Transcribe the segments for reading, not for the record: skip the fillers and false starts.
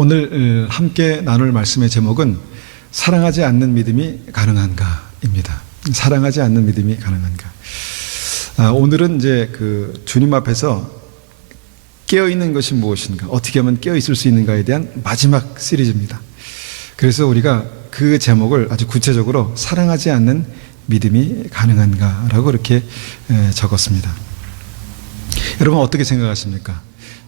오늘 함께 나눌 말씀의 제목은 사랑하지 않는 믿음이 가능한가입니다. 사랑하지 않는 믿음이 가능한가. 오늘은 이제 그 주님 앞에서 깨어있는 것이 무엇인가, 어떻게 하면 깨어있을 수 있는가에 대한 마지막 시리즈입니다. 그래서 우리가 그 제목을 아주 구체적으로 사랑하지 않는 믿음이 가능한가라고 이렇게 적었습니다. 여러분 어떻게 생각하십니까?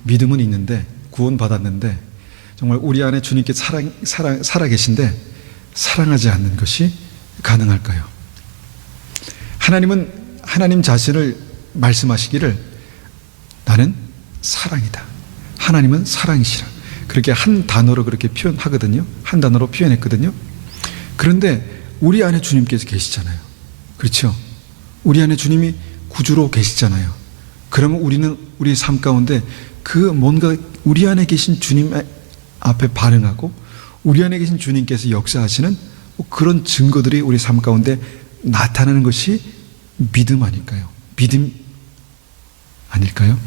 믿음은 있는데, 구원받았는데 정말 우리 안에 주님께 살아 계신데 사랑하지 않는 것이 가능할까요? 하나님은 하나님 자신을 말씀하시기를 나는 사랑이다. 하나님은 사랑이시라. 그렇게 한 단어로 그렇게 표현하거든요. 한 단어로 표현했거든요. 그런데 우리 안에 주님께서 계시잖아요. 그렇죠? 우리 안에 주님이 구주로 계시잖아요. 그러면 우리는 우리 삶 가운데 그 뭔가 우리 안에 계신 주님 앞에 반응하고 우리 안에 계신 주님께서 역사하시는 그런 증거들이 우리 삶 가운데 나타나는 것이 믿음 아닐까요? 믿음 아닐까요?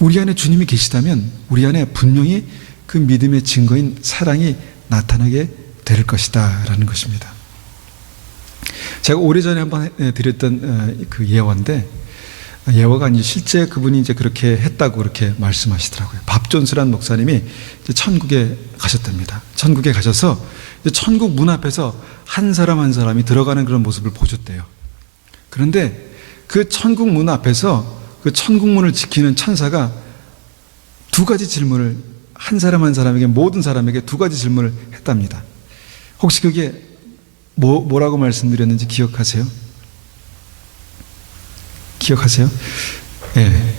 우리 안에 주님이 계시다면 우리 안에 분명히 그 믿음의 증거인 사랑이 나타나게 될 것이다 라는 것입니다. 제가 오래전에 한번 드렸던 그 예화인데, 예화가 아니죠. 실제 그분이 이제 그렇게 했다고 그렇게 말씀하시더라고요. 밥존스란 목사님이 이제 천국에 가셨답니다. 천국에 가셔서 이제 천국 문 앞에서 한 사람 한 사람이 들어가는 그런 모습을 보셨대요. 그런데 그 천국 문 앞에서 그 천국 문을 지키는 천사가 두 가지 질문을 한 사람 한 사람에게, 모든 사람에게 두 가지 질문을 했답니다. 혹시 그게 뭐라고 말씀드렸는지 기억하세요? 기억하세요? 예.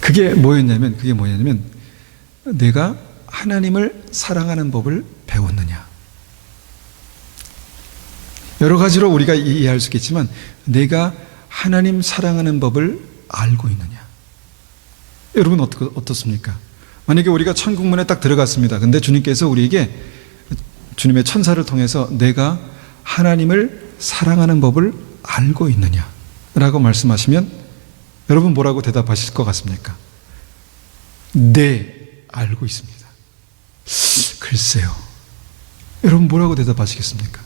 그게 뭐였냐면 내가 하나님을 사랑하는 법을 배웠느냐. 여러 가지로 우리가 이해할 수 있겠지만 내가 하나님 사랑하는 법을 알고 있느냐. 여러분 어떻습니까? 만약에 우리가 천국문에 딱 들어갔습니다. 근데 주님께서 우리에게 주님의 천사를 통해서 내가 하나님을 사랑하는 법을 알고 있느냐 라고 말씀하시면 여러분 뭐라고 대답하실 것 같습니까? 네, 알고 있습니다. 글쎄요. 여러분 뭐라고 대답하시겠습니까?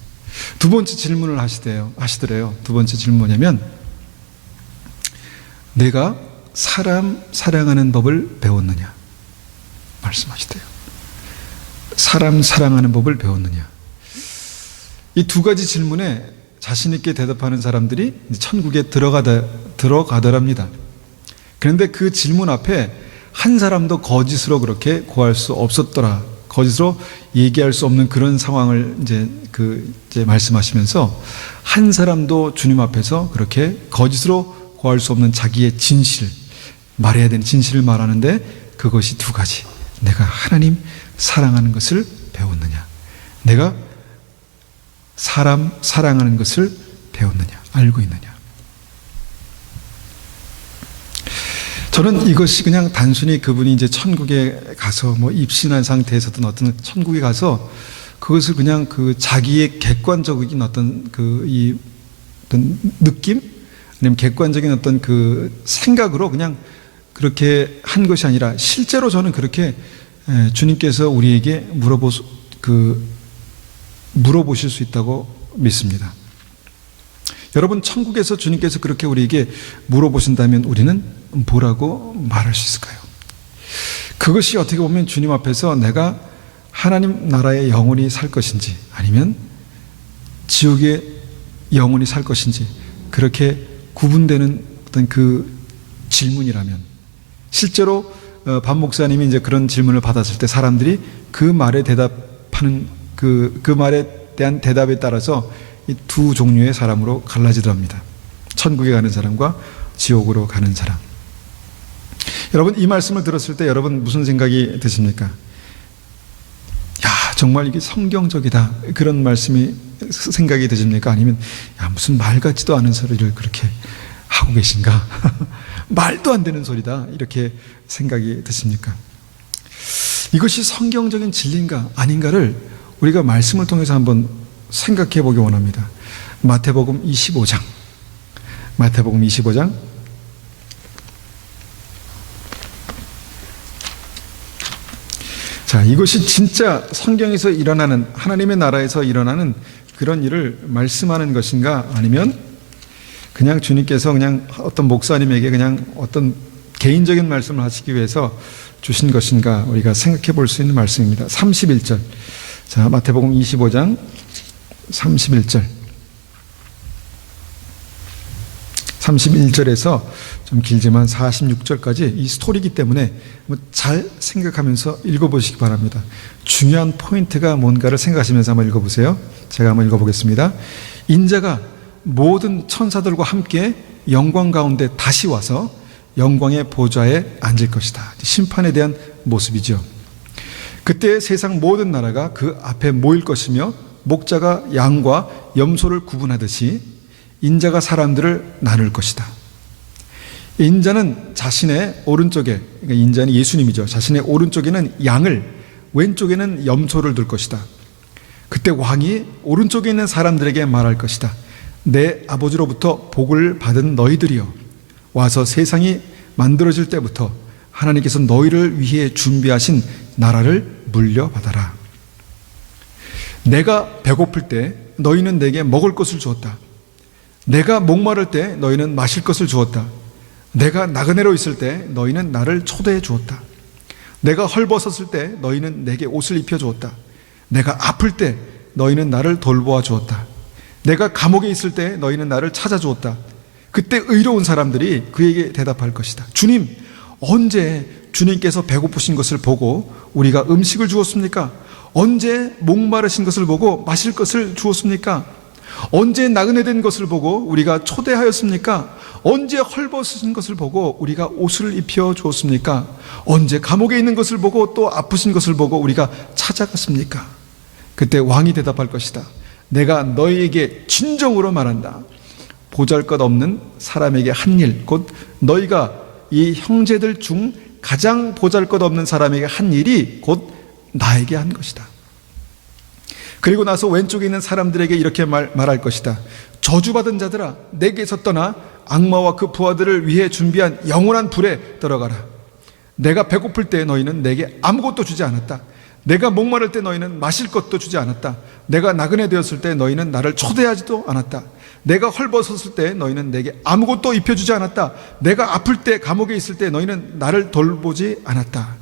두 번째 질문을 하시더래요. 두 번째 질문 뭐냐면 내가 사람 사랑하는 법을 배웠느냐 말씀하시대요. 사람 사랑하는 법을 배웠느냐. 이 두 가지 질문에 자신 있게 대답하는 사람들이 천국에 들어가더랍니다. 그런데 그 질문 앞에 한 사람도 거짓으로 그렇게 고할 수 없었더라. 거짓으로 얘기할 수 없는 그런 상황을 이제 말씀하시면서 한 사람도 주님 앞에서 그렇게 거짓으로 고할 수 없는 자기의 진실, 말해야 되는 진실을 말하는데 그것이 두 가지. 내가 하나님 사랑하는 것을 배웠느냐. 내가 사람 사랑하는 것을 배웠느냐, 알고 있느냐. 저는 이것이 그냥 단순히 그분이 이제 천국에 가서 뭐 입신한 상태에서든 어떤 천국에 가서 그것을 그냥 그 자기의 객관적인 어떤 어떤 느낌? 아니면 객관적인 어떤 그 생각으로 그냥 그렇게 한 것이 아니라 실제로 저는 그렇게 주님께서 우리에게 물어보실 수 있다고 믿습니다. 여러분 천국에서 주님께서 그렇게 우리에게 물어보신다면 우리는 뭐라고 말할 수 있을까요? 그것이 어떻게 보면 주님 앞에서 내가 하나님 나라에 영원히 살 것인지 아니면 지옥에 영원히 살 것인지 그렇게 구분되는 어떤 그 질문이라면, 실제로 반 목사님이 이제 그런 질문을 받았을 때 사람들이 그 말에 대답하는 그 말에 대한 대답에 따라서 이 두 종류의 사람으로 갈라지더랍니다. 천국에 가는 사람과 지옥으로 가는 사람. 여러분 이 말씀을 들었을 때 여러분 무슨 생각이 드십니까? 야, 정말 이게 성경적이다. 그런 말씀이 생각이 드십니까? 아니면 야, 무슨 말 같지도 않은 소리를 그렇게 하고 계신가? 말도 안 되는 소리다. 이렇게 생각이 드십니까? 이것이 성경적인 진리인가 아닌가를 우리가 말씀을 통해서 한번 생각해 보기 원합니다. 마태복음 25장. 마태복음 25장 자, 이것이 진짜 성경에서 일어나는, 하나님의 나라에서 일어나는 그런 일을 말씀하는 것인가, 아니면 그냥 주님께서 그냥 어떤 목사님에게 그냥 어떤 개인적인 말씀을 하시기 위해서 주신 것인가, 우리가 생각해 볼 수 있는 말씀입니다. 31절. 자, 마태복음 25장 31절. 31절에서 좀 길지만 46절까지 이 스토리이기 때문에 잘 생각하면서 읽어보시기 바랍니다. 중요한 포인트가 뭔가를 생각하시면서 한번 읽어보세요. 제가 한번 읽어보겠습니다. 인자가 모든 천사들과 함께 영광 가운데 다시 와서 영광의 보좌에 앉을 것이다. 심판에 대한 모습이죠. 그때 세상 모든 나라가 그 앞에 모일 것이며 목자가 양과 염소를 구분하듯이 인자가 사람들을 나눌 것이다. 인자는 자신의 오른쪽에, 그러니까 인자는 예수님이죠. 자신의 오른쪽에는 양을, 왼쪽에는 염소를 둘 것이다. 그때 왕이 오른쪽에 있는 사람들에게 말할 것이다. 내 아버지로부터 복을 받은 너희들이여, 와서 세상이 만들어질 때부터 하나님께서 너희를 위해 준비하신 나라를 물려받아라. 내가 배고플 때 너희는 내게 먹을 것을 주었다. 내가 목마를 때 너희는 마실 것을 주었다. 내가 나그네로 있을 때 너희는 나를 초대해 주었다. 내가 헐벗었을 때 너희는 내게 옷을 입혀 주었다. 내가 아플 때 너희는 나를 돌보아 주었다. 내가 감옥에 있을 때 너희는 나를 찾아주었다. 그때 의로운 사람들이 그에게 대답할 것이다. 주님, 언제 주님께서 배고프신 것을 보고 우리가 음식을 주었습니까? 언제 목마르신 것을 보고 마실 것을 주었습니까? 언제 나그네 된 것을 보고 우리가 초대하였습니까? 언제 헐벗으신 것을 보고 우리가 옷을 입혀 주었습니까? 언제 감옥에 있는 것을 보고 또 아프신 것을 보고 우리가 찾아갔습니까? 그때 왕이 대답할 것이다. 내가 너희에게 진정으로 말한다. 보잘것없는 사람에게 한 일, 곧 너희가 이 형제들 중 가장 보잘것없는 사람에게 한 일이 곧 나에게 한 것이다. 그리고 나서 왼쪽에 있는 사람들에게 이렇게 말할 것이다. 저주받은 자들아, 내게서 떠나 악마와 그 부하들을 위해 준비한 영원한 불에 들어가라. 내가 배고플 때 너희는 내게 아무것도 주지 않았다. 내가 목마를 때 너희는 마실 것도 주지 않았다. 내가 나그네 되었을 때 너희는 나를 초대하지도 않았다. 내가 헐벗었을 때 너희는 내게 아무것도 입혀주지 않았다. 내가 아플 때 감옥에 있을 때 너희는 나를 돌보지 않았다.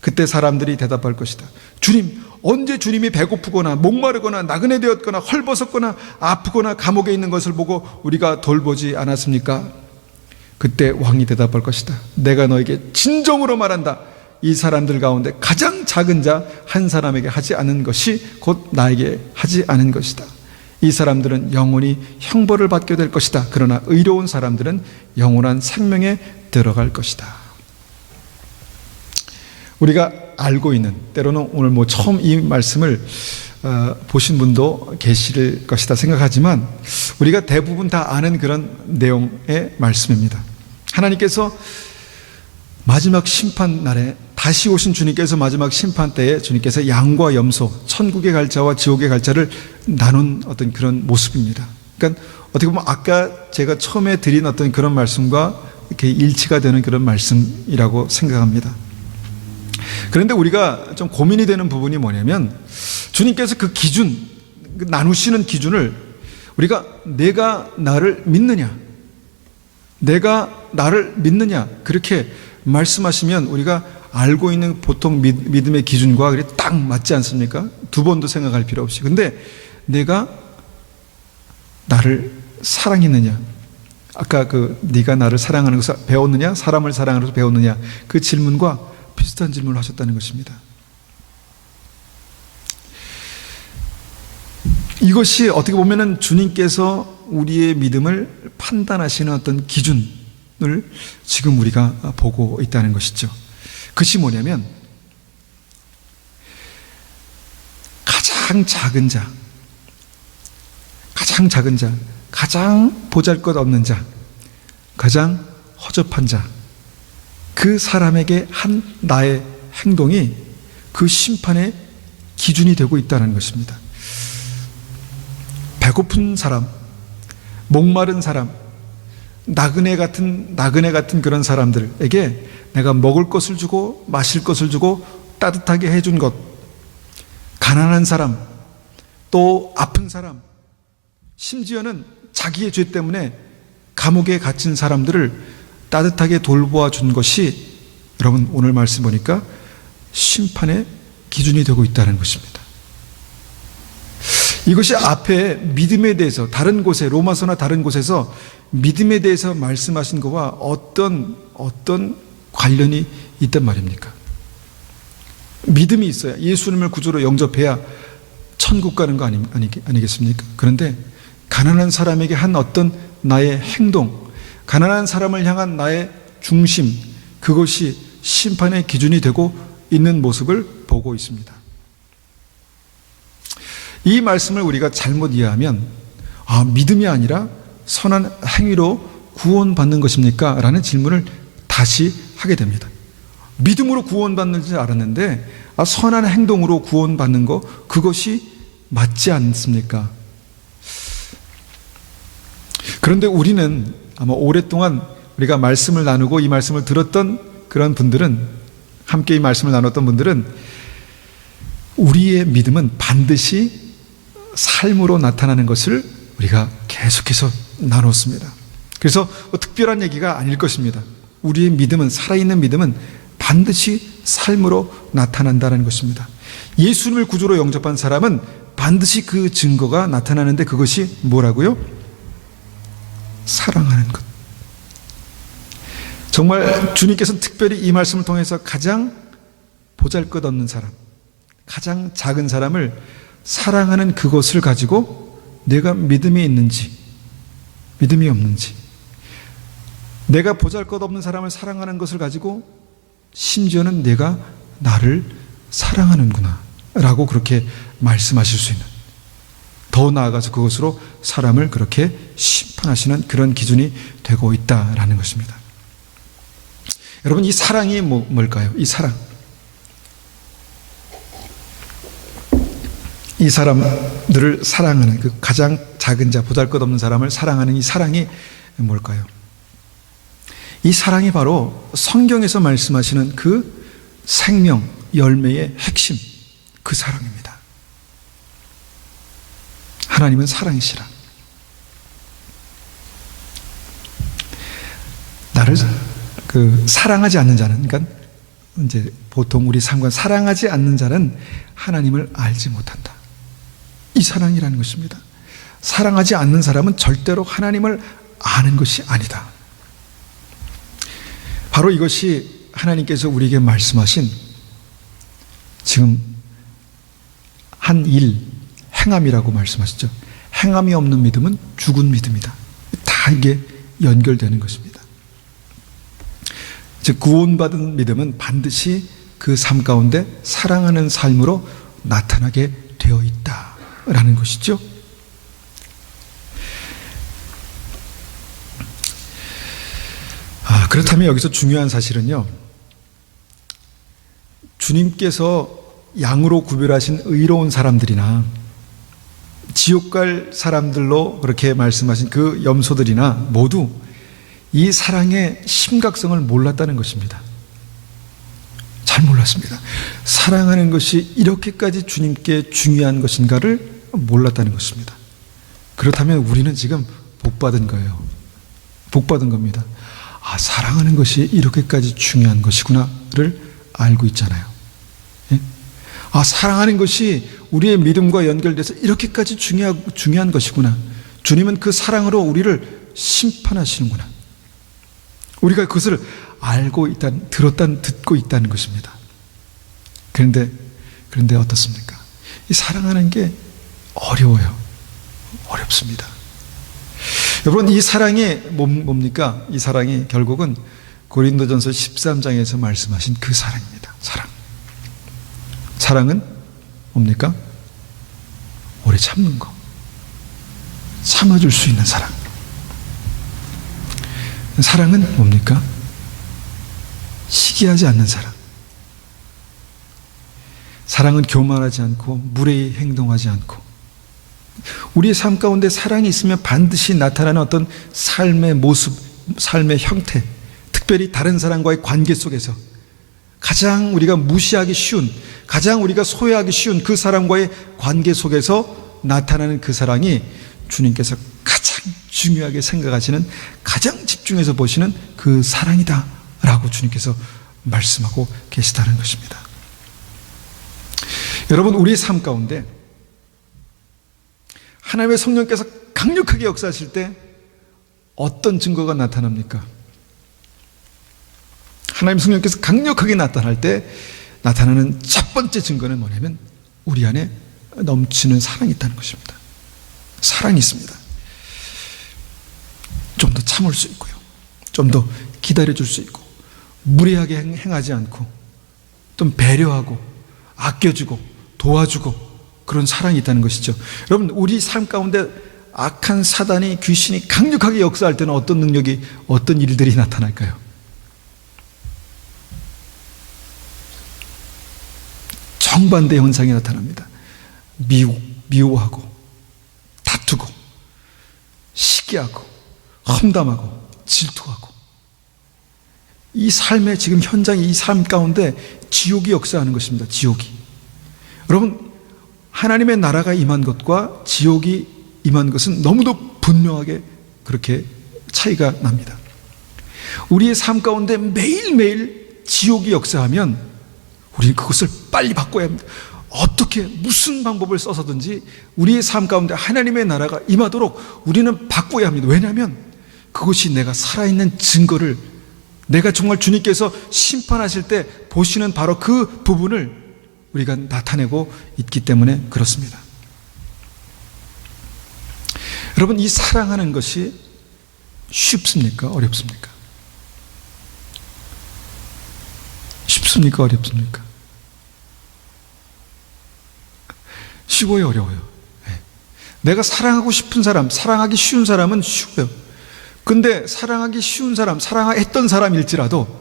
그때 사람들이 대답할 것이다. 주님, 언제 주님이 배고프거나 목마르거나 나그네 되었거나 헐벗었거나 아프거나 감옥에 있는 것을 보고 우리가 돌보지 않았습니까? 그때 왕이 대답할 것이다. 내가 너에게 진정으로 말한다. 이 사람들 가운데 가장 작은 자 한 사람에게 하지 않은 것이 곧 나에게 하지 않은 것이다. 이 사람들은 영원히 형벌을 받게 될 것이다. 그러나 의로운 사람들은 영원한 생명에 들어갈 것이다. 우리가 알고 있는, 때로는 오늘 처음 이 말씀을 보신 분도 계실 것이다 생각하지만 우리가 대부분 다 아는 그런 내용의 말씀입니다. 하나님께서 마지막 심판 날에 다시 오신 주님께서 마지막 심판 때에 주님께서 양과 염소, 천국의 갈 자와 지옥의 갈 자를 나눈 어떤 그런 모습입니다. 그러니까 어떻게 보면 아까 제가 처음에 드린 어떤 그런 말씀과 이렇게 일치가 되는 그런 말씀이라고 생각합니다. 그런데 우리가 좀 고민이 되는 부분이 뭐냐면 주님께서 그 기준, 그 나누시는 기준을 우리가 내가 나를 믿느냐, 내가 나를 믿느냐 그렇게 말씀하시면 우리가 알고 있는 보통 믿음의 기준과 딱 맞지 않습니까? 두 번도 생각할 필요 없이. 근데 내가 나를 사랑했느냐, 아까 네가 나를 사랑하는 것을 배웠느냐, 사람을 사랑하는 것을 배웠느냐, 그 질문과 비슷한 질문을 하셨다는 것입니다. 이것이 어떻게 보면은 주님께서 우리의 믿음을 판단하시는 어떤 기준을 지금 우리가 보고 있다는 것이죠. 그것이 뭐냐면 가장 작은 자, 가장 보잘것없는 자, 가장 허접한 자, 그 사람에게 한 나의 행동이 그 심판의 기준이 되고 있다는 것입니다. 배고픈 사람, 목마른 사람, 나그네 같은 그런 사람들에게 내가 먹을 것을 주고 마실 것을 주고 따뜻하게 해준 것, 가난한 사람, 또 아픈 사람, 심지어는 자기의 죄 때문에 감옥에 갇힌 사람들을 따뜻하게 돌보아 준 것이 여러분 오늘 말씀 보니까 심판의 기준이 되고 있다는 것입니다. 이것이 앞에 믿음에 대해서 다른 곳에 로마서나 다른 곳에서 믿음에 대해서 말씀하신 것과 어떤 관련이 있단 말입니까? 믿음이 있어야 예수님을 구주로 영접해야 천국 가는 거 아니겠습니까? 그런데 가난한 사람에게 한 어떤 나의 행동, 가난한 사람을 향한 나의 중심, 그것이 심판의 기준이 되고 있는 모습을 보고 있습니다. 이 말씀을 우리가 잘못 이해하면 믿음이 아니라 선한 행위로 구원받는 것입니까? 라는 질문을 다시 하게 됩니다. 믿음으로 구원받는 줄 알았는데 선한 행동으로 구원받는 거 그것이 맞지 않습니까? 그런데 우리는 아마 오랫동안 우리가 말씀을 나누고 이 말씀을 들었던 그런 분들은, 함께 이 말씀을 나눴던 분들은 우리의 믿음은 반드시 삶으로 나타나는 것을 우리가 계속해서 나눴습니다. 그래서 특별한 얘기가 아닐 것입니다. 우리의 믿음은, 살아있는 믿음은 반드시 삶으로 나타난다는 것입니다. 예수님을 구주로 영접한 사람은 반드시 그 증거가 나타나는데 그것이 뭐라고요? 사랑하는 것. 정말 주님께서는 특별히 이 말씀을 통해서 가장 보잘것없는 사람, 가장 작은 사람을 사랑하는 그것을 가지고 내가 믿음이 있는지 믿음이 없는지, 내가 보잘것없는 사람을 사랑하는 것을 가지고 심지어는 내가 나를 사랑하는구나 라고 그렇게 말씀하실 수 있는, 더 나아가서 그것으로 사람을 그렇게 심판하시는 그런 기준이 되고 있다라는 것입니다. 여러분, 이 사랑이 뭘까요? 이 사랑, 이 사람들을 사랑하는, 그 가장 작은 자, 보잘것없는 사람을 사랑하는 이 사랑이 뭘까요? 이 사랑이 바로 성경에서 말씀하시는 그 생명, 열매의 핵심, 그 사랑입니다. 하나님은 사랑이시라. 나를 사랑하지 않는 자는, 그러니까 이제 보통 우리 삶과 사랑하지 않는 자는 하나님을 알지 못한다. 이 사랑이라는 것입니다. 사랑하지 않는 사람은 절대로 하나님을 아는 것이 아니다. 바로 이것이 하나님께서 우리에게 말씀하신 지금 한 일, 행함이라고 말씀하시죠. 행함이 없는 믿음은 죽은 믿음이다. 다 이게 연결되는 것입니다. 즉 구원받은 믿음은 반드시 그 삶 가운데 사랑하는 삶으로 나타나게 되어 있다라는 것이죠. 그렇다면 여기서 중요한 사실은요, 주님께서 양으로 구별하신 의로운 사람들이나 지옥 갈 사람들로 그렇게 말씀하신 그 염소들이나 모두 이 사랑의 심각성을 몰랐다는 것입니다. 잘 몰랐습니다. 사랑하는 것이 이렇게까지 주님께 중요한 것인가를 몰랐다는 것입니다. 그렇다면 우리는 지금 복받은 거예요. 복받은 겁니다. 사랑하는 것이 이렇게까지 중요한 것이구나를 알고 있잖아요. 예? 사랑하는 것이 우리의 믿음과 연결돼서 이렇게까지 중요한 것이구나. 주님은 그 사랑으로 우리를 심판하시는구나. 우리가 그것을 알고 듣고 있다는 것입니다. 그런데 어떻습니까? 이 사랑하는 게 어려워요. 어렵습니다. 여러분, 이 사랑이 뭡니까? 이 사랑이 결국은 고린도전서 13장에서 말씀하신 그 사랑입니다. 사랑은 뭡니까? 오래 참는 거, 참아줄 수 있는 사랑. 사랑은 뭡니까? 시기하지 않는 사랑. 사랑은 교만하지 않고 무례히 행동하지 않고, 우리의 삶 가운데 사랑이 있으면 반드시 나타나는 어떤 삶의 모습, 삶의 형태, 특별히 다른 사람과의 관계 속에서 가장 우리가 무시하기 쉬운, 가장 우리가 소외하기 쉬운 그 사람과의 관계 속에서 나타나는 그 사랑이 주님께서 가장 중요하게 생각하시는, 가장 집중해서 보시는 그 사랑이다 라고 주님께서 말씀하고 계시다는 것입니다. 여러분, 우리의 삶 가운데 하나님의 성령께서 강력하게 역사하실 때 어떤 증거가 나타납니까? 하나님의 성령께서 강력하게 나타날 때 나타나는 첫 번째 증거는 뭐냐면 우리 안에 넘치는 사랑이 있다는 것입니다. 사랑이 있습니다. 좀 더 참을 수 있고요, 좀 더 기다려줄 수 있고, 무례하게 행하지 않고 좀 배려하고 아껴주고 도와주고, 그런 사랑이 있다는 것이죠. 여러분, 우리 삶 가운데 악한 사단이, 귀신이 강력하게 역사할 때는 어떤 능력이, 어떤 일들이 나타날까요? 정반대 현상이 나타납니다. 미워하고 다투고 시기하고 험담하고 질투하고, 이 삶의 지금 현장이, 이 삶 가운데 지옥이 역사하는 것입니다. 지옥이. 여러분, 하나님의 나라가 임한 것과 지옥이 임한 것은 너무도 분명하게 그렇게 차이가 납니다. 우리의 삶 가운데 매일매일 지옥이 역사하면 우리는 그것을 빨리 바꿔야 합니다. 어떻게, 무슨 방법을 써서든지 우리의 삶 가운데 하나님의 나라가 임하도록 우리는 바꿔야 합니다. 왜냐하면 그것이 내가 살아있는 증거를, 내가 정말 주님께서 심판하실 때 보시는 바로 그 부분을 우리가 나타내고 있기 때문에 그렇습니다. 여러분, 이 사랑하는 것이 쉽습니까? 어렵습니까? 쉽습니까? 어렵습니까? 쉬워요? 어려워요? 내가 사랑하고 싶은 사람, 사랑하기 쉬운 사람은 쉬워요. 근데 사랑하기 쉬운 사람, 사랑했던 사람일지라도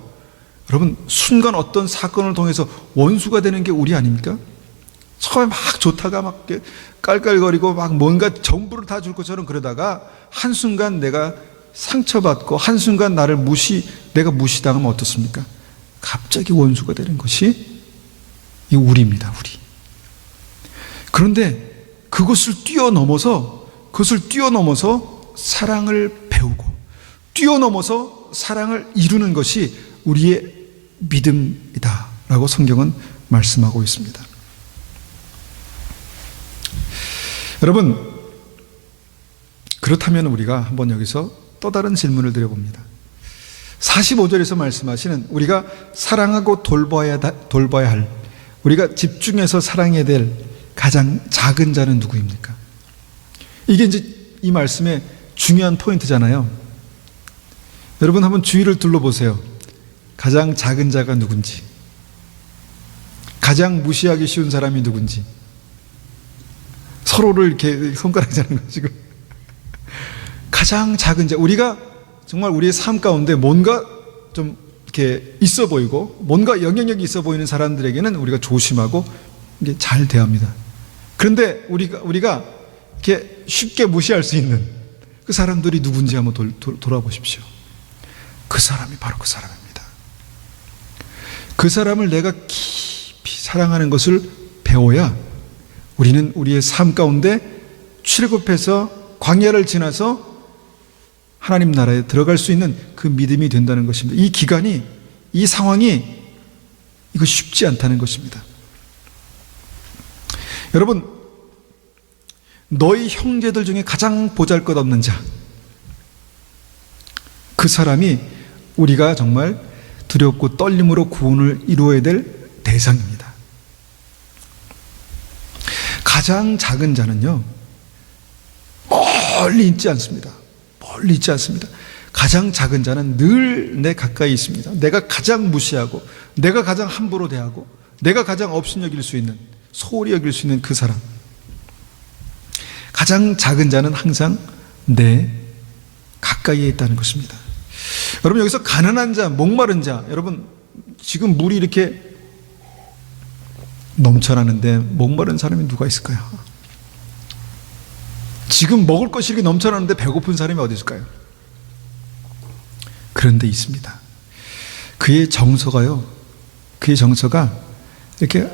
여러분, 순간 어떤 사건을 통해서 원수가 되는 게 우리 아닙니까? 처음에 막 좋다가 막 깔깔거리고 막 뭔가 전부를 다 줄 것처럼 그러다가 한순간 내가 상처받고 한순간 내가 무시당하면 어떻습니까? 갑자기 원수가 되는 것이 이 우리입니다. 우리. 그런데 그것을 뛰어넘어서 사랑을 배우고 뛰어넘어서 사랑을 이루는 것이 우리의 믿음이다 라고 성경은 말씀하고 있습니다. 여러분, 그렇다면 우리가 한번 여기서 또 다른 질문을 드려봅니다. 45절에서 말씀하시는 우리가 사랑하고 돌봐야 할, 우리가 집중해서 사랑해야 될 가장 작은 자는 누구입니까? 이게 이제 이 말씀의 중요한 포인트잖아요. 여러분, 한번 주위를 둘러보세요. 가장 작은 자가 누군지, 가장 무시하기 쉬운 사람이 누군지, 서로를 이렇게 손가락질하는 거 지금. 가장 작은 자, 우리가 정말 우리의 삶 가운데 뭔가 좀 이렇게 있어 보이고 뭔가 영향력이 있어 보이는 사람들에게는 우리가 조심하고 이게 잘 대합니다. 그런데 우리가 이렇게 쉽게 무시할 수 있는 그 사람들이 누군지 한번 돌아보십시오. 그 사람이 바로 그 사람입니다. 그 사람을 내가 깊이 사랑하는 것을 배워야 우리는 우리의 삶 가운데 출애굽해서 광야를 지나서 하나님 나라에 들어갈 수 있는 그 믿음이 된다는 것입니다. 이 기간이, 이 상황이 이거 쉽지 않다는 것입니다. 여러분, 너희 형제들 중에 가장 보잘것없는 자, 그 사람이 우리가 정말 두렵고 떨림으로 구원을 이루어야 될 대상입니다. 가장 작은 자는요, 멀리 있지 않습니다. 멀리 있지 않습니다. 가장 작은 자는 늘 내 가까이 있습니다. 내가 가장 무시하고, 내가 가장 함부로 대하고, 내가 가장 업신여길 수 있는, 소홀히 여길 수 있는 그 사람. 가장 작은 자는 항상 내 가까이에 있다는 것입니다. 여러분, 여기서 가난한 자, 목마른 자, 여러분 지금 물이 이렇게 넘쳐나는데 목마른 사람이 누가 있을까요? 지금 먹을 것이 이렇게 넘쳐나는데 배고픈 사람이 어디 있을까요? 그런데 있습니다. 그의 정서가요, 그의 정서가 이렇게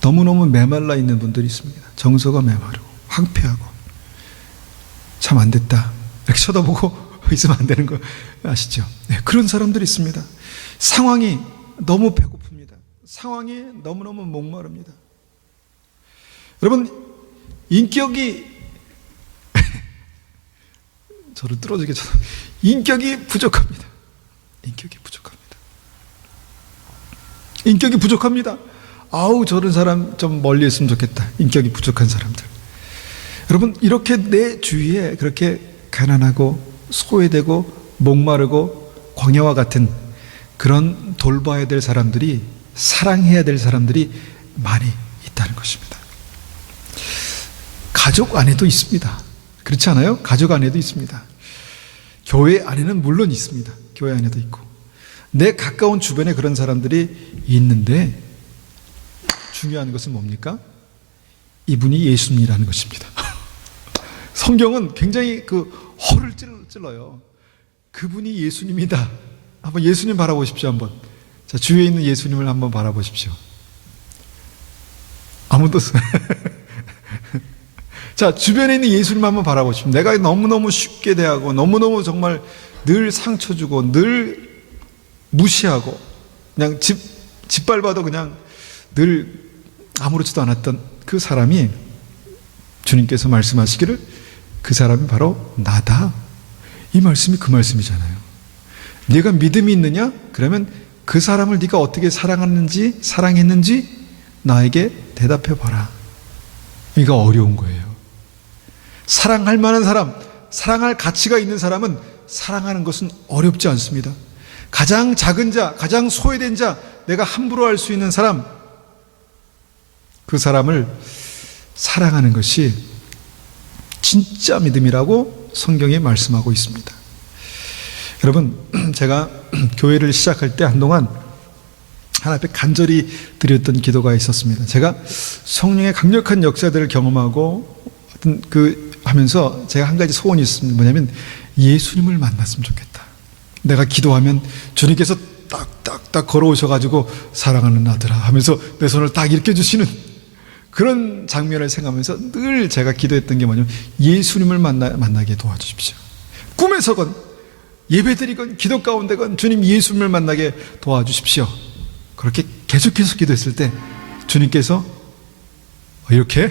너무너무 메말라 있는 분들이 있습니다. 정서가 메마르고 황폐하고 참 안 됐다 이렇게 쳐다보고 있으면 안 되는 거 아시죠? 네, 그런 사람들이 있습니다. 상황이 너무 배고픕니다. 상황이 너무너무 목마릅니다. 여러분, 인격이 저를 뚫어지게 인격이 부족합니다. 인격이 부족합니다. 인격이 부족합니다. 아우, 저런 사람 좀 멀리 있으면 좋겠다. 인격이 부족한 사람들. 여러분, 이렇게 내 주위에 그렇게 가난하고 소외되고 목마르고 광야와 같은 그런 돌봐야 될 사람들이, 사랑해야 될 사람들이 많이 있다는 것입니다. 가족 안에도 있습니다. 그렇지 않아요? 가족 안에도 있습니다. 교회 안에는 물론 있습니다. 교회 안에도 있고 내 가까운 주변에 그런 사람들이 있는데, 중요한 것은 뭡니까? 이분이 예수님이라는 것입니다. 성경은 굉장히 허를 찔러요. 그분이 예수님이다. 한번 예수님 바라보십시오. 한번. 자, 주위에 있는 예수님을 한번 바라보십시오. 아무도 자, 주변에 있는 예수님 한번 바라보십시오. 내가 너무너무 쉽게 대하고 너무너무 정말 늘 상처 주고 늘 무시하고 그냥 짓밟아도 그냥 늘 아무렇지도 않았던 그 사람이, 주님께서 말씀하시기를 그 사람이 바로 나다. 이 말씀이 그 말씀이잖아요. 네가 믿음이 있느냐? 그러면 그 사람을 네가 어떻게 사랑했는지 나에게 대답해 봐라. 이거 어려운 거예요. 사랑할 만한 사람, 사랑할 가치가 있는 사람은 사랑하는 것은 어렵지 않습니다. 가장 작은 자, 가장 소외된 자, 내가 함부로 할 수 있는 사람, 그 사람을 사랑하는 것이 진짜 믿음이라고 성경에 말씀하고 있습니다. 여러분, 제가 교회를 시작할 때 한동안 하나님 앞에 간절히 드렸던 기도가 있었습니다. 제가 성령의 강력한 역사들을 경험하고 하면서 제가 한 가지 소원이 있습니다. 뭐냐면 예수님을 만났으면 좋겠다. 내가 기도하면 주님께서 딱딱딱 걸어오셔가지고 사랑하는 아들아 하면서 내 손을 딱 일으켜주시는 그런 장면을 생각하면서 늘 제가 기도했던 게 뭐냐면 예수님을 만나게 도와주십시오. 꿈에서건 예배드리건 기도 가운데건 주님 예수님을 만나게 도와주십시오. 그렇게 계속해서 기도했을 때 주님께서 이렇게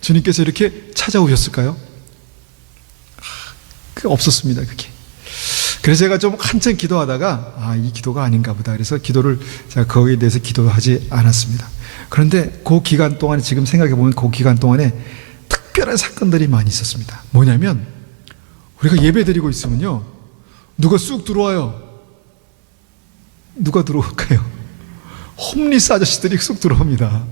주님께서 이렇게 찾아오셨을까요? 없었습니다. 그게. 그래서 제가 좀 한참 기도하다가 이 기도가 아닌가 보다. 그래서 기도를 제가 거기에 대해서 기도하지 않았습니다. 그런데 그 기간 동안에, 지금 생각해 보면 그 기간 동안에 특별한 사건들이 많이 있었습니다. 뭐냐면 우리가 예배 드리고 있으면요, 누가 쑥 들어와요. 누가 들어올까요? 홈리스 아저씨들이 쑥 들어옵니다.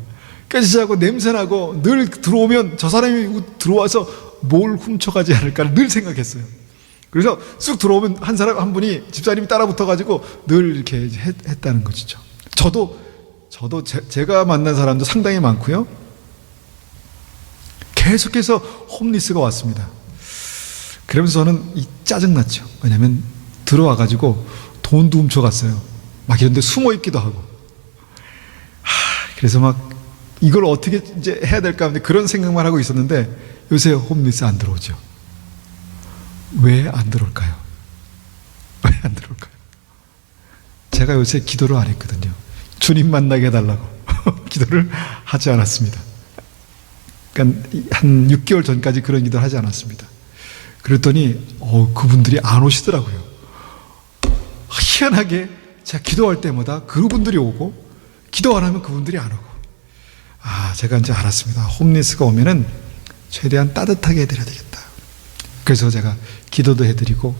깨지자고 냄새나고, 늘 들어오면 저 사람이 들어와서 뭘 훔쳐가지 않을까 늘 생각했어요. 그래서 쑥 들어오면 한 분이 집사님이 따라 붙어가지고 늘 이렇게 했다는 것이죠. 저도 제가 만난 사람도 상당히 많고요. 계속해서 홈리스가 왔습니다. 그러면서 저는 짜증났죠. 왜냐하면 들어와가지고 돈도 훔쳐갔어요. 막 이런 데 숨어 있기도 하고. 그래서 막 이걸 어떻게 이제 해야 될까 하는데 그런 생각만 하고 있었는데, 요새 홈리스 안 들어오죠. 왜 안 들어올까요? 왜 안 들어올까요? 제가 요새 기도를 안 했거든요. 주님 만나게 해달라고 기도를 하지 않았습니다. 그러니까 한 6개월 전까지 그런 기도를 하지 않았습니다. 그랬더니 그분들이 안 오시더라고요. 희한하게 제가 기도할 때마다 그분들이 오고, 기도 안 하면 그분들이 안 오고. 제가 이제 알았습니다. 홈리스가 오면은 최대한 따뜻하게 해드려야 되겠다. 그래서 제가 기도도 해드리고,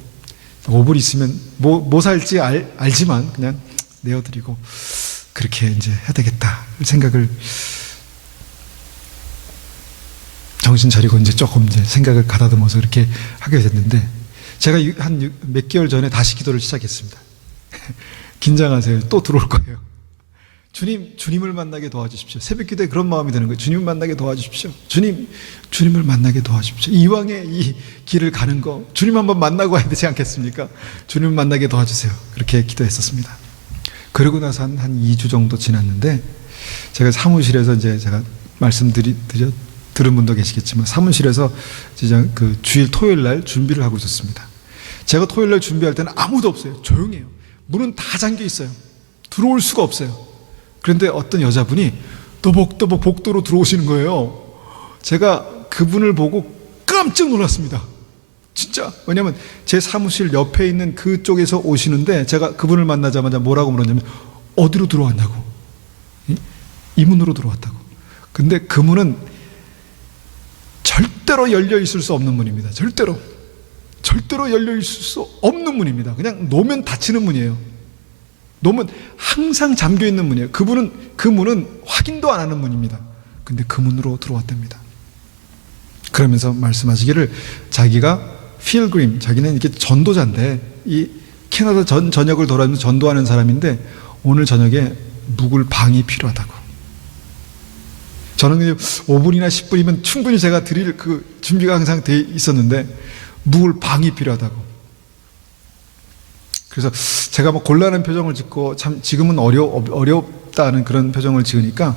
5불 있으면 뭐 살지 알지만 그냥 내어드리고, 그렇게 이제 해야 되겠다 생각을, 정신 차리고 이제 조금 이제 생각을 가다듬어서 그렇게 하게 됐는데, 제가 한 몇 개월 전에 다시 기도를 시작했습니다. 긴장하세요. 또 들어올 거예요. 주님을 만나게 도와주십시오. 새벽 기도에 그런 마음이 드는 거예요. 주님을 만나게 도와주십시오. 주님을 만나게 도와주십시오. 이왕에 이 길을 가는 거 주님 한번 만나고 와야 되지 않겠습니까? 주님을 만나게 도와주세요. 그렇게 기도했었습니다. 그러고 나서 한 2주 정도 지났는데, 제가 사무실에서 이제 제가 들은 분도 계시겠지만, 사무실에서 이제 그 주일 토요일 날 준비를 하고 있었습니다. 제가 토요일 날 준비할 때는 아무도 없어요. 조용해요. 문은 다 잠겨 있어요. 들어올 수가 없어요. 그런데 어떤 여자분이 또복또복 복도로 들어오시는 거예요. 제가 그분을 보고 깜짝 놀랐습니다. 진짜. 왜냐면 제 사무실 옆에 있는 그쪽에서 오시는데, 제가 그분을 만나자마자 뭐라고 물었냐면, 어디로 들어왔냐고. 이 문으로 들어왔다고. 근데 그 문은 절대로 열려 있을 수 없는 문입니다. 절대로 열려 있을 수 없는 문입니다. 그냥 놓으면 닫히는 문이에요. 놓으면 항상 잠겨 있는 문이에요. 그 문은 확인도 안 하는 문입니다. 근데 그 문으로 들어왔답니다. 그러면서 말씀하시기를, 자기가 필그림, 자기는 이렇게 전도자인데, 이 캐나다 전역을 돌아다니면서 전도하는 사람인데, 오늘 저녁에 묵을 방이 필요하다고. 저는 5분이나 10분이면 충분히 제가 드릴 그 준비가 항상 돼 있었는데, 묵을 방이 필요하다고. 그래서 제가 뭐 곤란한 표정을 짓고, 참 지금은 어렵다는 그런 표정을 지으니까,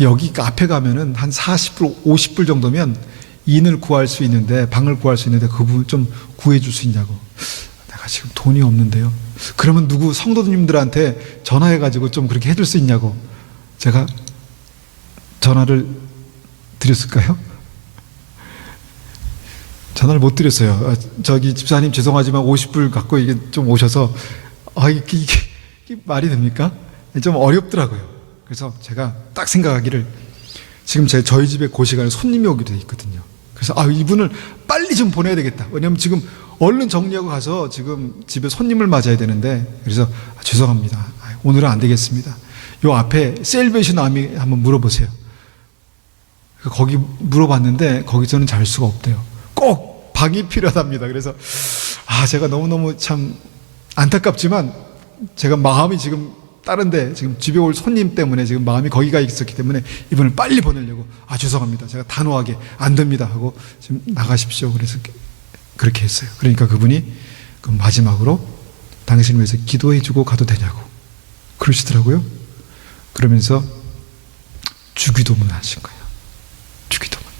여기 앞에 가면은 한 40불, 50불 정도면 인을 구할 수 있는데, 방을 구할 수 있는데, 그 부분 좀 구해줄 수 있냐고. 내가 지금 돈이 없는데요. 그러면 누구 성도님들한테 전화해가지고 좀 그렇게 해줄 수 있냐고. 제가 전화를 드렸을까요? 전화를 못 드렸어요. 저기 집사님 죄송하지만 50불 갖고 이게 좀 오셔서, 이게 말이 됩니까? 좀 어렵더라고요. 그래서 제가 딱 생각하기를, 지금 저희 집에 그 시간에 손님이 오기로 돼 있거든요. 그래서 이분을 빨리 좀 보내야 되겠다. 왜냐면 지금 얼른 정리하고 가서 지금 집에 손님을 맞아야 되는데, 그래서 죄송합니다. 오늘은 안 되겠습니다. 요 앞에 셀베이션 아미 한번 물어보세요. 거기 물어봤는데 거기서는 잘 수가 없대요. 꼭 방이 필요하답니다. 그래서 제가 너무너무 참 안타깝지만, 제가 마음이 지금 다른데, 지금 집에 올 손님 때문에 지금 마음이 거기가 있었기 때문에 이분을 빨리 보내려고, 죄송합니다. 제가 단호하게 안 됩니다 하고 지금 나가십시오. 그래서 그렇게 했어요. 그러니까 그분이 그 마지막으로 당신을 위해서 기도해주고 가도 되냐고 그러시더라고요. 그러면서 주기도문을 하신 거예요. 주기도문.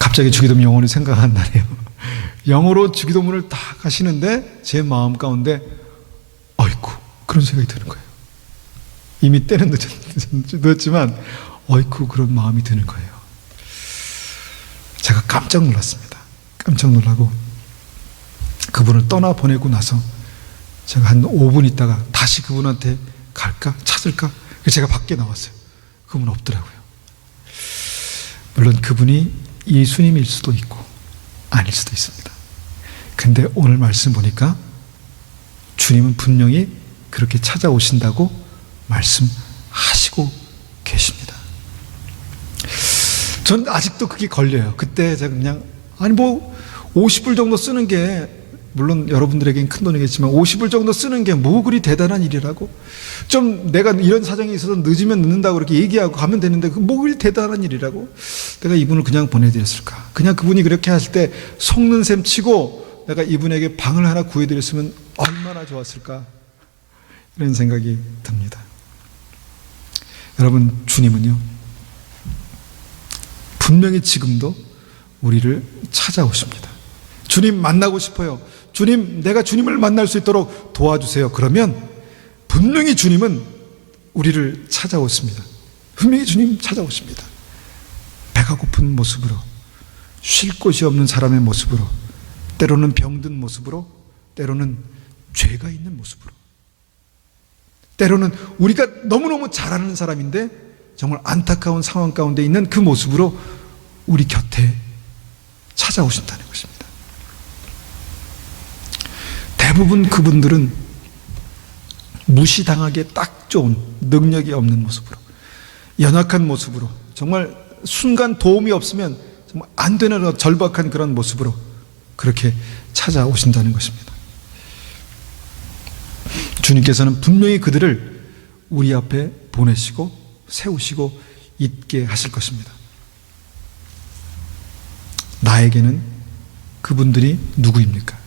갑자기 주기도문 영어를 생각한 날이에요. 영어로 주기도문을 다 하시는데, 제 마음 가운데 어이쿠, 그런 생각이 드는 거예요. 이미 때는 늦었지만 어이쿠, 그런 마음이 드는 거예요. 제가 깜짝 놀랐습니다. 깜짝 놀라고, 그분을 떠나보내고 나서 제가 한 5분 있다가 다시 그분한테 갈까? 찾을까? 그래서 제가 밖에 나왔어요. 그분 없더라고요. 물론 그분이 예수님일 수도 있고 아닐 수도 있습니다. 근데 오늘 말씀 보니까 주님은 분명히 그렇게 찾아오신다고 말씀하시고 계십니다. 전 아직도 그게 걸려요. 그때 제가 그냥 50불 정도 쓰는 게, 물론 여러분들에겐 큰 돈이겠지만 50불 정도 쓰는 게 뭐 그리 대단한 일이라고, 좀 내가 이런 사정이 있어서 늦으면 늦는다고 그렇게 얘기하고 가면 되는데 뭐 그리 대단한 일이라고 내가 이분을 그냥 보내드렸을까. 그냥 그분이 그렇게 하실 때 속는 셈 치고 내가 이분에게 방을 하나 구해드렸으면 얼마나 좋았을까, 이런 생각이 듭니다. 여러분, 주님은요 분명히 지금도 우리를 찾아오십니다. 주님 만나고 싶어요. 주님, 내가 주님을 만날 수 있도록 도와주세요. 그러면 분명히 주님은 우리를 찾아오십니다. 분명히 주님 찾아오십니다. 배가 고픈 모습으로, 쉴 곳이 없는 사람의 모습으로, 때로는 병든 모습으로, 때로는 죄가 있는 모습으로, 때로는 우리가 너무너무 잘하는 사람인데 정말 안타까운 상황 가운데 있는 그 모습으로 우리 곁에 찾아오신다는 것입니다. 대부분 그분들은 무시당하게 딱 좋은, 능력이 없는 모습으로, 연약한 모습으로, 정말 순간 도움이 없으면 정말 안 되는 절박한 그런 모습으로 그렇게 찾아오신다는 것입니다. 주님께서는 분명히 그들을 우리 앞에 보내시고 세우시고 있게 하실 것입니다. 나에게는 그분들이 누구입니까?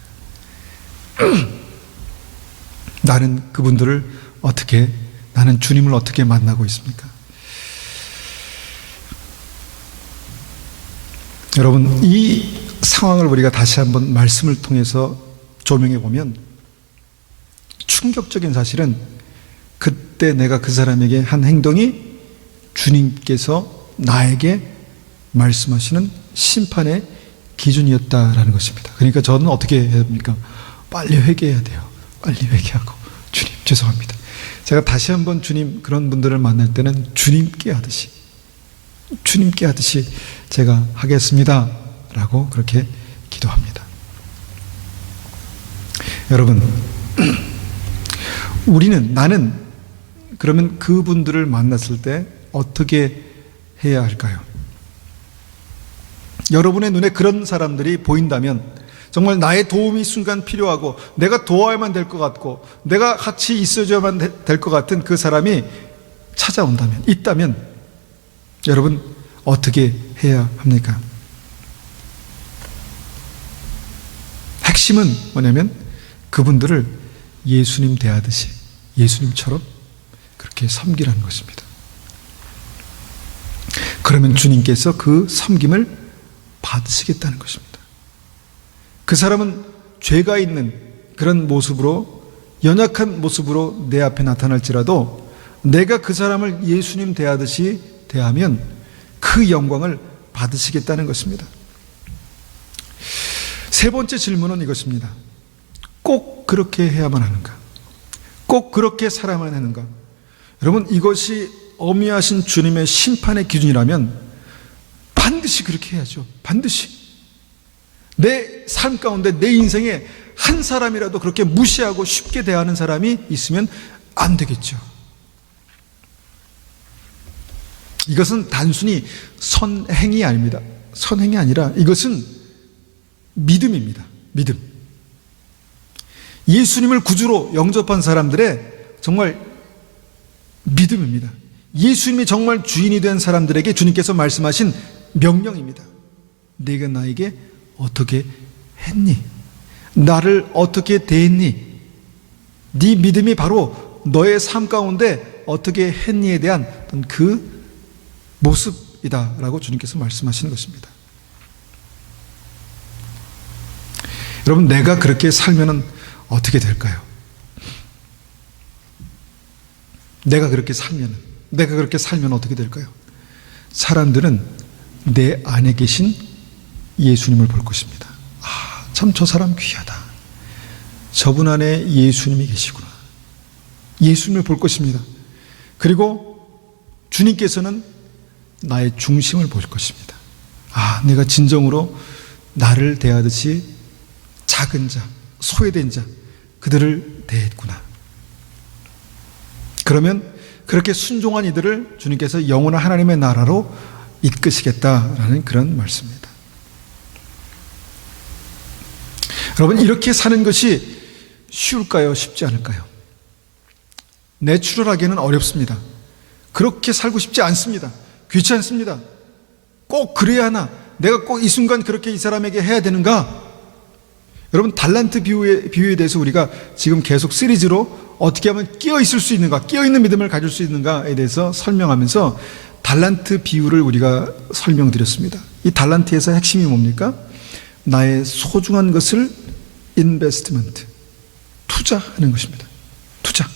나는 주님을 어떻게 만나고 있습니까? 여러분, 이 상황을 우리가 다시 한번 말씀을 통해서 조명해 보면 충격적인 사실은 그때 내가 그 사람에게 한 행동이 주님께서 나에게 말씀하시는 심판의 기준이었다라는 것입니다. 그러니까 저는 어떻게 해야 됩니까? 빨리 회개해야 돼요. 빨리 회개하고, 주님 죄송합니다. 제가 다시 한번 주님, 그런 분들을 만날 때는 주님께 하듯이 제가 하겠습니다 라고 그렇게 기도합니다. 여러분, 나는 그러면 그분들을 만났을 때 어떻게 해야 할까요? 여러분의 눈에 그런 사람들이 보인다면, 정말 나의 도움이 순간 필요하고 내가 도와야만 될 것 같고 내가 같이 있어줘야만 될 것 같은 그 사람이 있다면 여러분 어떻게 해야 합니까? 핵심은 뭐냐면 그분들을 예수님 대하듯이, 예수님처럼 그렇게 섬기라는 것입니다. 그러면 주님께서 그 섬김을 받으시겠다는 것입니다. 그 사람은 죄가 있는 그런 모습으로, 연약한 모습으로 내 앞에 나타날지라도 내가 그 사람을 예수님 대하듯이 대하면 그 영광을 받으시겠다는 것입니다. 세 번째 질문은 이것입니다. 꼭 그렇게 해야만 하는가? 꼭 그렇게 살아야만 하는가? 여러분, 이것이 어미하신 주님의 심판의 기준이라면 반드시 그렇게 해야죠. 반드시. 내 삶 가운데, 내 인생에 한 사람이라도 그렇게 무시하고 쉽게 대하는 사람이 있으면 안 되겠죠. 이것은 단순히 선행이 아닙니다. 선행이 아니라 이것은 믿음입니다. 믿음. 예수님을 구주로 영접한 사람들의 정말 믿음입니다. 예수님이 정말 주인이 된 사람들에게 주님께서 말씀하신 명령입니다. 네가 나에게 어떻게 했니? 나를 어떻게 대했니? 네 믿음이 바로 너의 삶 가운데 어떻게 했니에 대한 그 모습이다라고 주님께서 말씀하시는 것입니다. 여러분, 내가 그렇게 살면 어떻게 될까요? 내가 그렇게 살면 어떻게 될까요? 사람들은 내 안에 계신 예수님을 볼 것입니다. 아, 참 저 사람 귀하다. 저분 안에 예수님이 계시구나. 예수님을 볼 것입니다. 그리고 주님께서는 나의 중심을 볼 것입니다. 아, 내가 진정으로 나를 대하듯이 작은 자, 소외된 자, 그들을 대했구나. 그러면 그렇게 순종한 이들을 주님께서 영원한 하나님의 나라로 이끄시겠다라는 그런 말씀입니다. 여러분, 이렇게 사는 것이 쉬울까요? 쉽지 않을까요? 내추럴하게는 어렵습니다. 그렇게 살고 싶지 않습니다. 귀찮습니다. 꼭 그래야 하나? 내가 꼭 이 순간 그렇게 이 사람에게 해야 되는가? 여러분, 달란트 비유에 대해서 우리가 지금 계속 시리즈로 어떻게 하면 끼어 있을 수 있는가, 끼어 있는 믿음을 가질 수 있는가에 대해서 설명하면서 달란트 비유를 우리가 설명드렸습니다. 이 달란트에서 핵심이 뭡니까? 나의 소중한 것을 인베스트먼트, 투자하는 것입니다. 투자.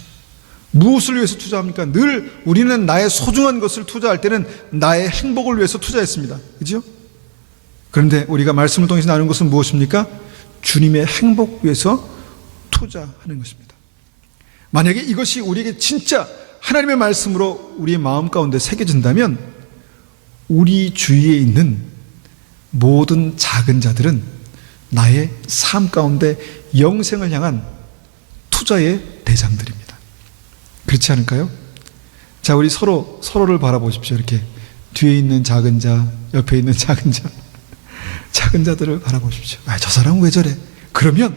무엇을 위해서 투자합니까? 늘 우리는 나의 소중한 것을 투자할 때는 나의 행복을 위해서 투자했습니다. 그죠? 그런데 우리가 말씀을 통해서 나누는 것은 무엇입니까? 주님의 행복 위해서 투자하는 것입니다. 만약에 이것이 우리에게 진짜 하나님의 말씀으로 우리의 마음 가운데 새겨진다면 우리 주위에 있는 모든 작은 자들은 나의 삶 가운데 영생을 향한 투자의 대상들입니다. 그렇지 않을까요? 자, 우리 서로를 바라보십시오. 이렇게 뒤에 있는 작은 자, 옆에 있는 작은 자, 작은 자들을 바라보십시오. 아, 저 사람은 왜 저래? 그러면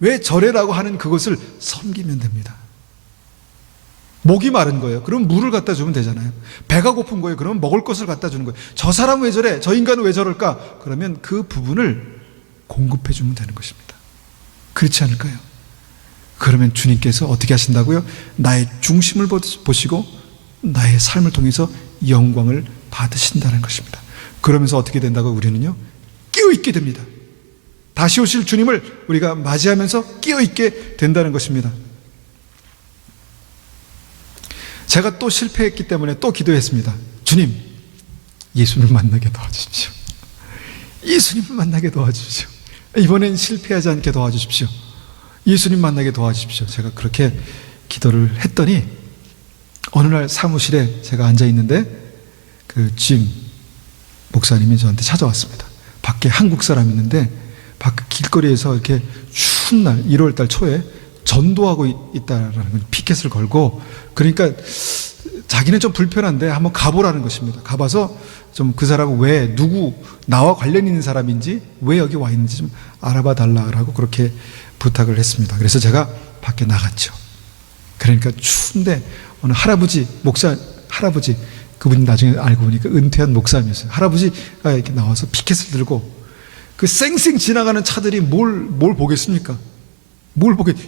왜 저래라고 하는 그것을 섬기면 됩니다. 목이 마른 거예요. 그럼 물을 갖다 주면 되잖아요. 배가 고픈 거예요. 그러면 먹을 것을 갖다 주는 거예요. 저 사람은 왜 저래? 저 인간은 왜 저럴까? 그러면 그 부분을 공급해 주면 되는 것입니다. 그렇지 않을까요? 그러면 주님께서 어떻게 하신다고요? 나의 중심을 보시고 나의 삶을 통해서 영광을 받으신다는 것입니다. 그러면서 어떻게 된다고? 우리는요, 깨어있게 됩니다. 다시 오실 주님을 우리가 맞이하면서 깨어있게 된다는 것입니다. 제가 또 실패했기 때문에 또 기도했습니다. 주님, 예수님을 만나게 도와주십시오. 예수님을 만나게 도와주십시오. 이번엔 실패하지 않게 도와주십시오. 예수님 만나게 도와주십시오. 제가 그렇게 기도를 했더니 어느 날 사무실에 제가 앉아 있는데 그 짐 목사님이 저한테 찾아왔습니다. 밖에 한국 사람이 있는데 밖 길거리에서 이렇게 추운 날 1월 달 초에 전도하고 있다라는 걸 피켓을 걸고, 그러니까 자기는 좀 불편한데 한번 가보라는 것입니다. 가봐서 좀 그 사람은 왜, 누구, 나와 관련 있는 사람인지 왜 여기 와 있는지 좀 알아봐 달라고 그렇게 부탁을 했습니다. 그래서 제가 밖에 나갔죠. 그러니까 추운데 어느 할아버지, 목사 할아버지, 그분이 나중에 알고 보니까 은퇴한 목사님이었어요. 할아버지가 이렇게 나와서 피켓을 들고, 그 쌩쌩 지나가는 차들이 뭘 보겠습니까?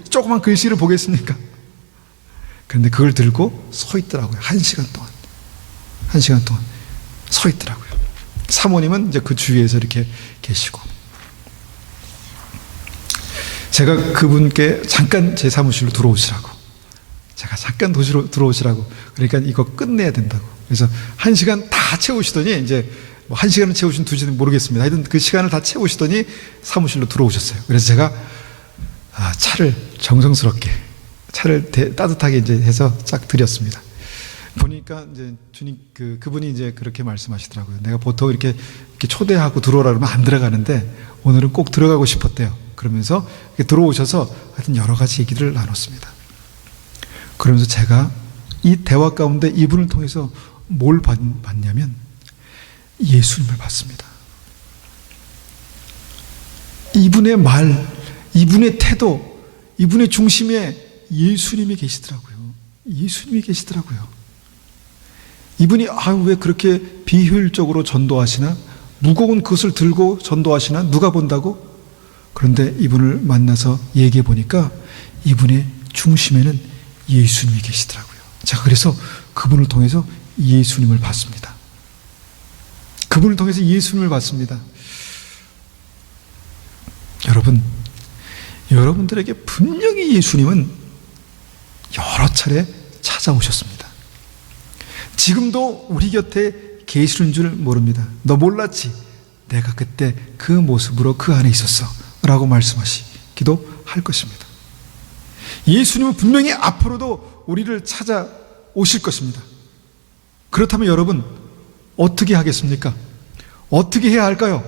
조그만 글씨를 보겠습니까? 그런데 그걸 들고 서 있더라고요. 1시간 동안 서 있더라고요. 사모님은 이제 그 주위에서 이렇게 계시고, 제가 그분께 잠깐 제 사무실로 들어오시라고, 그러니까 이거 끝내야 된다고. 그래서 1시간 다 채우시더니, 이제 뭐 1시간을 채우신 2시는 모르겠습니다. 하여튼 그 시간을 다 채우시더니 사무실로 들어오셨어요. 그래서 제가 차를 정성스럽게, 따뜻하게 이제 해서 쫙 드렸습니다. 보니까 이제 주님, 그분이 이제 그렇게 말씀하시더라고요. 내가 보통 이렇게 초대하고 들어오라 그러면 안 들어가는데 오늘은 꼭 들어가고 싶었대요. 그러면서 들어오셔서 하여튼 여러 가지 얘기를 나눴습니다. 그러면서 제가 이 대화 가운데 이분을 통해서 뭘 봤냐면 예수님을 봤습니다. 이분의 말, 이분의 태도, 이분의 중심에 예수님이 계시더라고요. 이분이 왜 그렇게 비효율적으로 전도하시나? 무거운 그것을 들고 전도하시나? 누가 본다고? 그런데 이분을 만나서 얘기해 보니까 이분의 중심에는 예수님이 계시더라고요. 제가 그래서 그분을 통해서 예수님을 봤습니다. 여러분들에게 분명히 예수님은 여러 차례 찾아오셨습니다. 지금도 우리 곁에 계시는 줄 모릅니다. 너 몰랐지? 내가 그때 그 모습으로 그 안에 있었어 라고 말씀하시기도 할 것입니다. 예수님은 분명히 앞으로도 우리를 찾아오실 것입니다. 그렇다면 여러분 어떻게 하겠습니까? 어떻게 해야 할까요?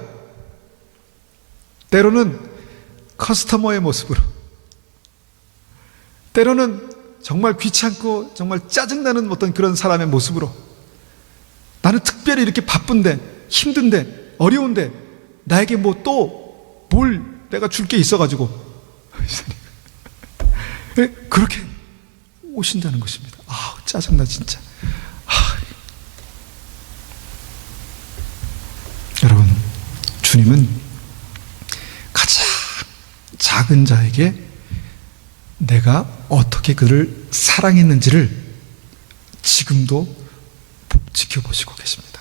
때로는 커스터머의 모습으로, 때로는 정말 귀찮고 정말 짜증나는 어떤 그런 사람의 모습으로, 나는 특별히 이렇게 바쁜데 힘든데 어려운데 나에게 뭘 내가 줄 게 있어가지고 그렇게 오신다는 것입니다. 짜증나 진짜. 여러분, 주님은 가장 작은 자에게 내가 어떻게 그를 사랑했는지를 지금도 지켜보시고 계십니다.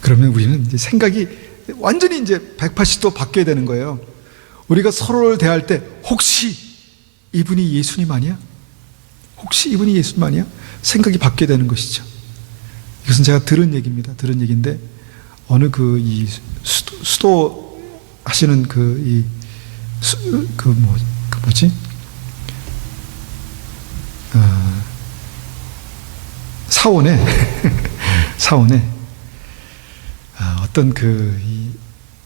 그러면 우리는 이제 생각이 완전히 이제 180도 바뀌어야 되는 거예요. 우리가 서로를 대할 때 혹시 이분이 예수님 아니야? 생각이 바뀌어야 되는 것이죠. 이것은 제가 들은 얘기입니다. 들은 얘기인데 어느 이 수도 하시는 사원에 어떤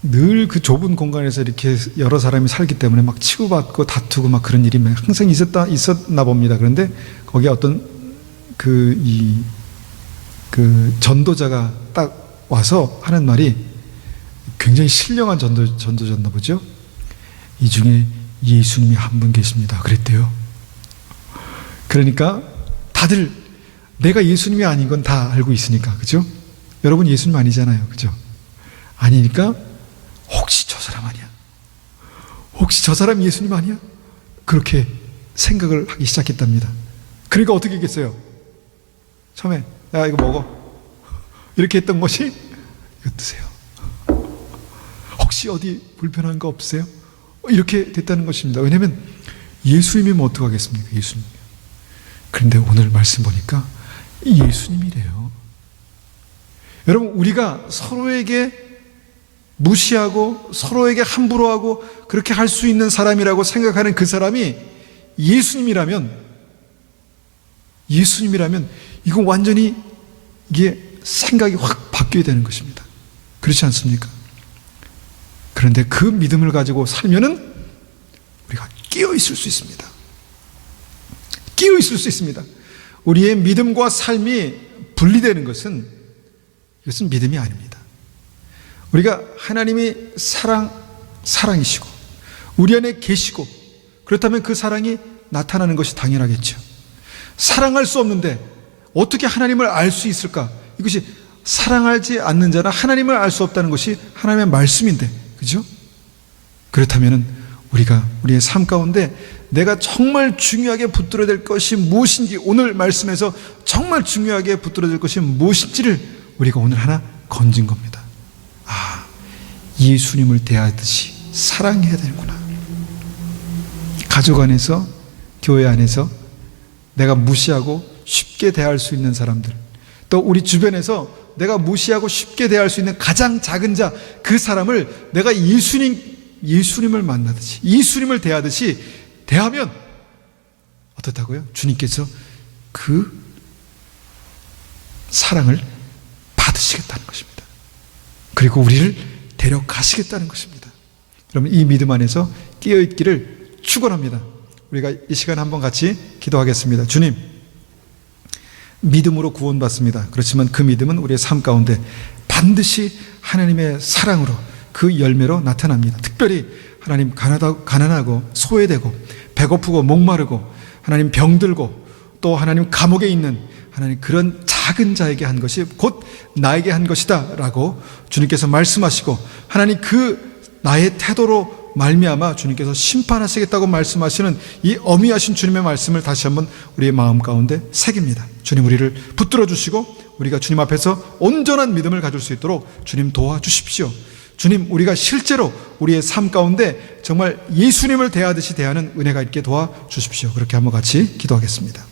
늘 그 좁은 공간에서 이렇게 여러 사람이 살기 때문에 막 치고받고 다투고 막 그런 일이 항상 있었나 봅니다. 그런데 거기에 어떤 전도자가 딱 와서 하는 말이 굉장히 신령한 전도자였나 보죠. 이 중에 예수님이 한 분 계십니다. 그랬대요. 그러니까 다들 내가 예수님이 아닌 건 다 알고 있으니까, 그죠? 여러분 예수님 아니잖아요, 그죠? 아니니까 혹시 저 사람 아니야? 혹시 저 사람 예수님 아니야? 그렇게 생각을 하기 시작했답니다. 그러니까 어떻게 했겠어요? 처음에 야 이거 먹어 이렇게 했던 것이 이거 드세요. 혹시 어디 불편한 거 없으세요? 이렇게 됐다는 것입니다. 왜냐하면 예수님이면 어떡하겠습니까? 예수님. 그런데 오늘 말씀 보니까 예수님이래요. 여러분, 우리가 서로에게 무시하고 서로에게 함부로 하고 그렇게 할 수 있는 사람이라고 생각하는 그 사람이 예수님이라면 이건 완전히 이게 생각이 확 바뀌어야 되는 것입니다. 그렇지 않습니까? 그런데 그 믿음을 가지고 살면은 우리가 끼어 있을 수 있습니다. 끼어 있을 수 있습니다. 우리의 믿음과 삶이 분리되는 것은 이것은 믿음이 아닙니다. 우리가 하나님이 사랑이시고 우리 안에 계시고 그렇다면 그 사랑이 나타나는 것이 당연하겠죠. 사랑할 수 없는데 어떻게 하나님을 알 수 있을까? 이것이 사랑하지 않는 자는 하나님을 알 수 없다는 것이 하나님의 말씀인데, 그죠? 그렇다면 우리가 우리의 삶 가운데 내가 정말 중요하게 붙들어야 될 것이 무엇인지, 오늘 말씀에서 정말 중요하게 붙들어야 될 것이 무엇인지를 우리가 오늘 하나 건진 겁니다. 아, 예수님을 대하듯이 사랑해야 되는구나. 가족 안에서, 교회 안에서 내가 무시하고 쉽게 대할 수 있는 사람들, 또 우리 주변에서 내가 무시하고 쉽게 대할 수 있는 가장 작은 자, 그 사람을 내가 예수님을 만나듯이, 예수님을 대하듯이 대하면 어떻다고요? 주님께서 그 사랑을 받으시겠다는 것입니다. 그리고 우리를 데려가시겠다는 것입니다. 여러분, 이 믿음 안에서 끼어있기를 축원합니다. 우리가 이 시간 한번 같이 기도하겠습니다. 주님, 믿음으로 구원받습니다. 그렇지만 그 믿음은 우리의 삶 가운데 반드시 하나님의 사랑으로, 그 열매로 나타납니다. 특별히 하나님, 가난하고 소외되고 배고프고 목마르고 하나님 병들고 또 하나님 감옥에 있는 하나님, 그런 작은 자에게 한 것이 곧 나에게 한 것이다 라고 주님께서 말씀하시고, 하나님 그 나의 태도로 말미암아 주님께서 심판하시겠다고 말씀하시는 이 어미하신 주님의 말씀을 다시 한번 우리의 마음 가운데 새깁니다. 주님, 우리를 붙들어 주시고 우리가 주님 앞에서 온전한 믿음을 가질 수 있도록 주님 도와주십시오. 주님, 우리가 실제로 우리의 삶 가운데 정말 예수님을 대하듯이 대하는 은혜가 있게 도와주십시오. 그렇게 한번 같이 기도하겠습니다.